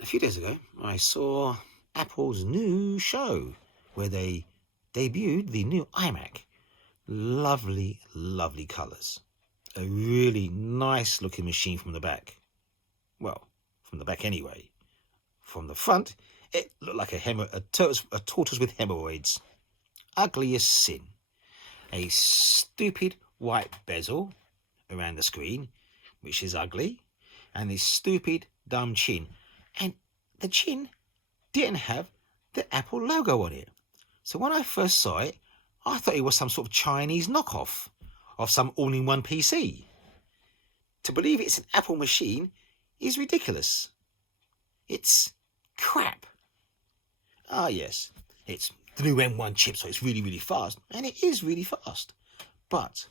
A few days ago, I saw Apple's new show where they debuted the new iMac. Lovely, lovely colours. A really nice looking machine from the back. Well, from the back anyway. From the front, it looked like a tortoise with hemorrhoids. Ugly as sin. A stupid white bezel around the screen, which is ugly, and this stupid dumb chin. And the chin didn't have the Apple logo on it. So when I first saw it, I thought it was some sort of Chinese knockoff of some all-in-one PC. To believe it's an Apple machine is ridiculous. It's crap. Ah yes, it's the new M1 chip, so it's really, really fast. And it is really fast. But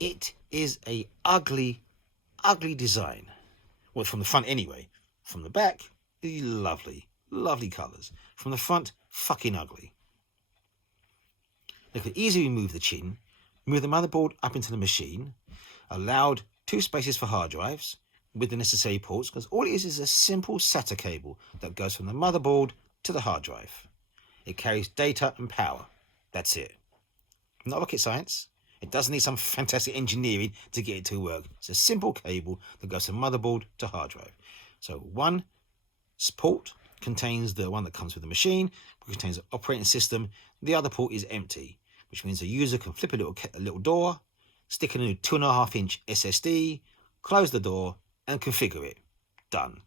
it is a ugly, ugly design. Well, from the front anyway. From the back, lovely, lovely colours. From the front, fucking ugly. They could easily remove the chin, move the motherboard up into the machine, allowed 2 spaces for hard drives with the necessary ports, because all it is a simple SATA cable that goes from the motherboard to the hard drive. It carries data and power. That's it. Not rocket science. It doesn't need some fantastic engineering to get it to work. It's a simple cable that goes from motherboard to hard drive. So one port contains the one that comes with the machine, which contains the operating system. The other port is empty, which means the user can flip a little door, stick in a 2.5-inch SSD, close the door, and configure it. Done.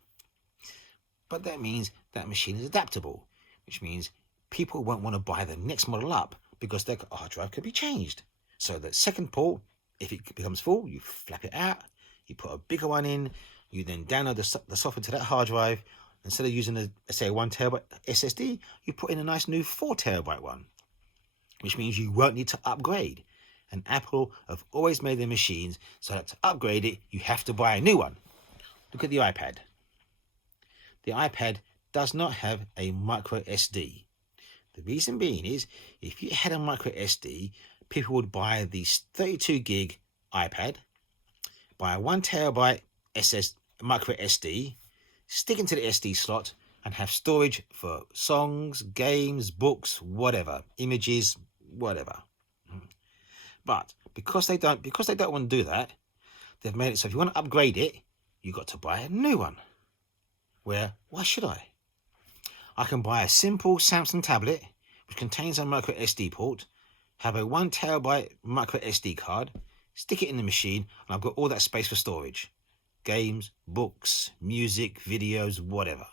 But that means that machine is adaptable, which means people won't want to buy the next model up because their hard drive can be changed. So the second port, if it becomes full, you flap it out, you put a bigger one in, you then download the software to that hard drive. Instead of using a 1 terabyte SSD, you put in a nice new 4 terabyte one, which means you won't need to upgrade. And Apple have always made their machines so that to upgrade it, you have to buy a new one. Look at the iPad. The iPad does not have a micro SD. The reason being is, if you had a micro SD, people would buy the 32 gig iPad, buy a 1 terabyte micro SD, stick into the SD slot, and have storage for songs, games, books, whatever, images, whatever. But because they don't want to do that, they've made it so if you want to upgrade it, you've got to buy a new one. Why should I? I can buy a simple Samsung tablet which contains a micro SD port, have a 1 terabyte micro SD card, stick it in the machine, and I've got all that space for storage. Games, books, music, videos, whatever.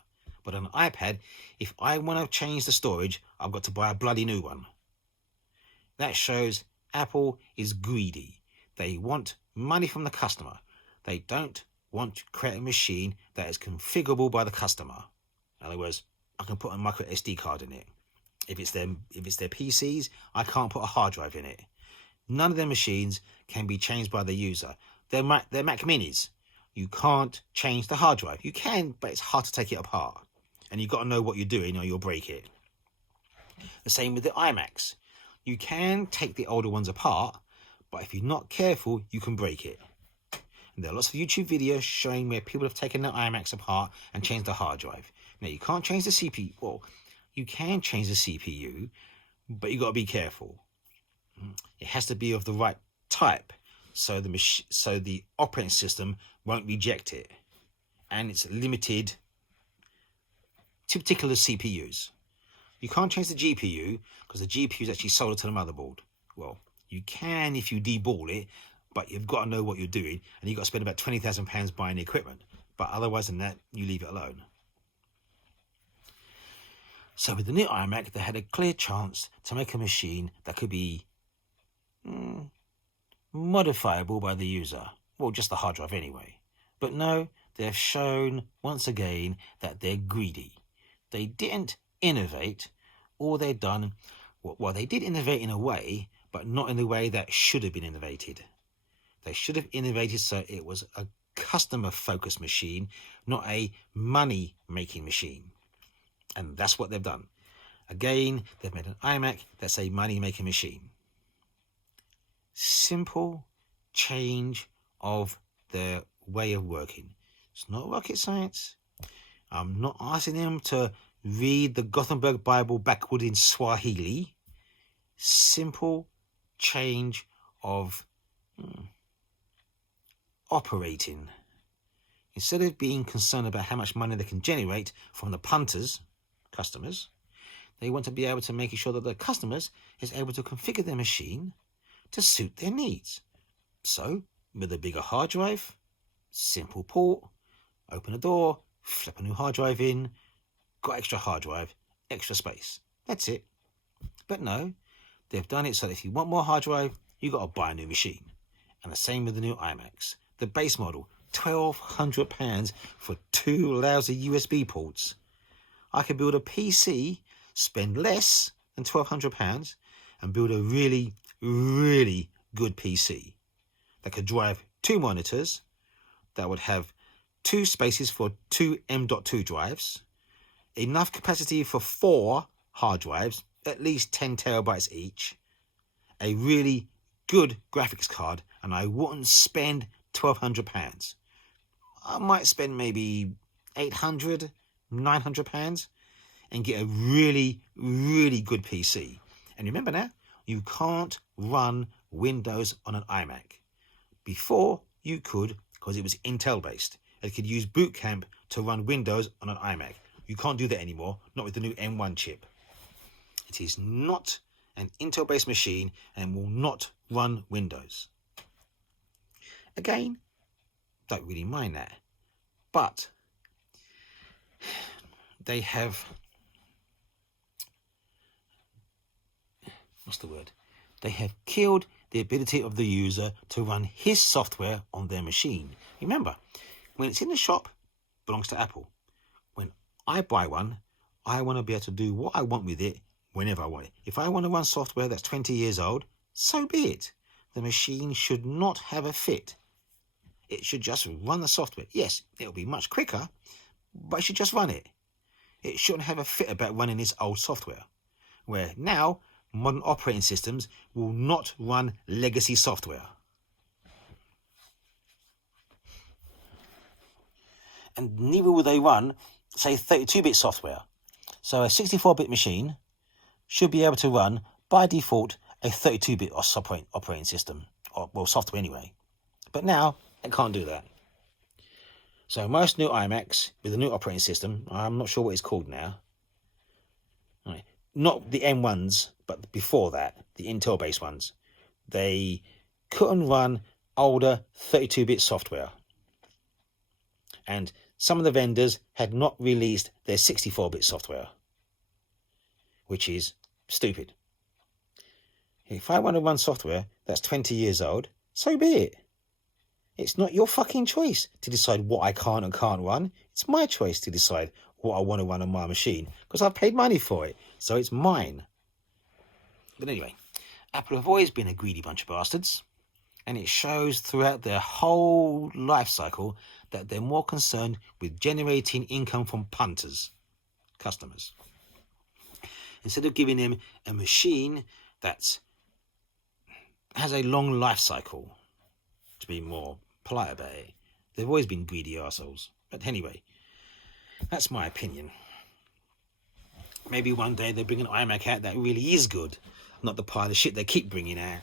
But on an iPad, if I want to change the storage, I've got to buy a bloody new one. That shows Apple is greedy. They want money from the customer. They don't want to create a machine that is configurable by the customer. In other words, I can put a micro SD card in it. If it's their PCs, I can't put a hard drive in it. None of their machines can be changed by the user. They're Mac Minis. You can't change the hard drive. You can, but it's hard to take it apart. And you've got to know what you're doing or you'll break it. The same with the iMacs. You can take the older ones apart, but if you're not careful, you can break it. And there are lots of YouTube videos showing where people have taken their iMacs apart and changed the hard drive. Now, you can't change the CPU. Well, you can change the CPU, but you've got to be careful. It has to be of the right type, so the operating system won't reject it. And it's limited to particular CPUs. You can't change the GPU because the GPU is actually soldered to the motherboard. Well, you can if you deball it, but you've got to know what you're doing, and you've got to spend about £20,000 buying the equipment. But otherwise than that, you leave it alone. So with the new iMac, they had a clear chance to make a machine that could be modifiable by the user. Well, just the hard drive anyway. But no, they've shown once again that they're greedy. They didn't innovate. All they've done, well, they did innovate in a way, but not in the way that should have been innovated. They should have innovated so it was a customer-focused machine, not a money-making machine. And that's what they've done. Again, they've made an iMac that's a money-making machine. Simple change of their way of working. It's not rocket science. I'm not asking them to read the Gothenburg Bible backward in Swahili. Simple change of operating. Instead of being concerned about how much money they can generate from the punters, customers, they want to be able to make sure that the customers is able to configure their machine to suit their needs. So, with a bigger hard drive, simple port, open a door, flip a new hard drive in, got extra hard drive, extra space. That's it. But no, they've done it so that if you want more hard drive, you got to buy a new machine. And the same with the new iMacs. The base model, £1,200 for 2 lousy USB ports. I could build a PC, spend less than £1,200, and build a really, really good PC that could drive 2 monitors, that would have 2 spaces for 2 M.2 drives, enough capacity for 4 hard drives, at least 10 terabytes each, a really good graphics card, and I wouldn't spend £1,200. I might spend maybe £800, £900 and get a really, really good PC. And remember now, you can't run Windows on an iMac. Before, you could, because it was Intel based. It could use Boot Camp to run Windows on an iMac. You can't do that anymore, not with the new M1 chip. It is not an Intel based machine and will not run Windows. Again, don't really mind that. But they have, they have killed the ability of the user to run his software on their machine. Remember, when it's in the shop, it belongs to Apple. When I buy one, I want to be able to do what I want with it whenever I want it. If I want to run software that's 20 years old, so be it. The machine should not have a fit. It should just run the software. Yes, it'll be much quicker, but it should just run it. It shouldn't have a fit about running its old software. Where now, modern operating systems will not run legacy software. And neither will they run, say, 32-bit software. So a 64-bit machine should be able to run, by default, a 32-bit operating system, or well, software anyway. But now, it can't do that. So most new iMacs with a new operating system, I'm not sure what it's called now. Right. Not the M1s, but before that, the Intel-based ones. They couldn't run older 32-bit software. And some of the vendors had not released their 64-bit software, which is stupid. If I want to run software that's 20 years old, so be it. It's not your fucking choice to decide what I can and can't run. It's my choice to decide what I want to run on my machine because I've paid money for it, so it's mine. But anyway, Apple have always been a greedy bunch of bastards, and it shows throughout their whole life cycle that they're more concerned with generating income from punters, customers, instead of giving them a machine that has a long life cycle, to be more polite about it. They've always been greedy arseholes. But anyway, that's my opinion. Maybe one day they bring an iMac out that really is good, not the pile of shit they keep bringing out.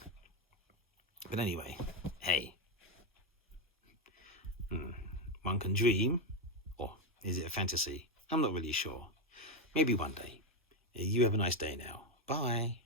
But anyway, hey, one can dream, or is it a fantasy? I'm not really sure. Maybe one day. You have a nice day now. Bye.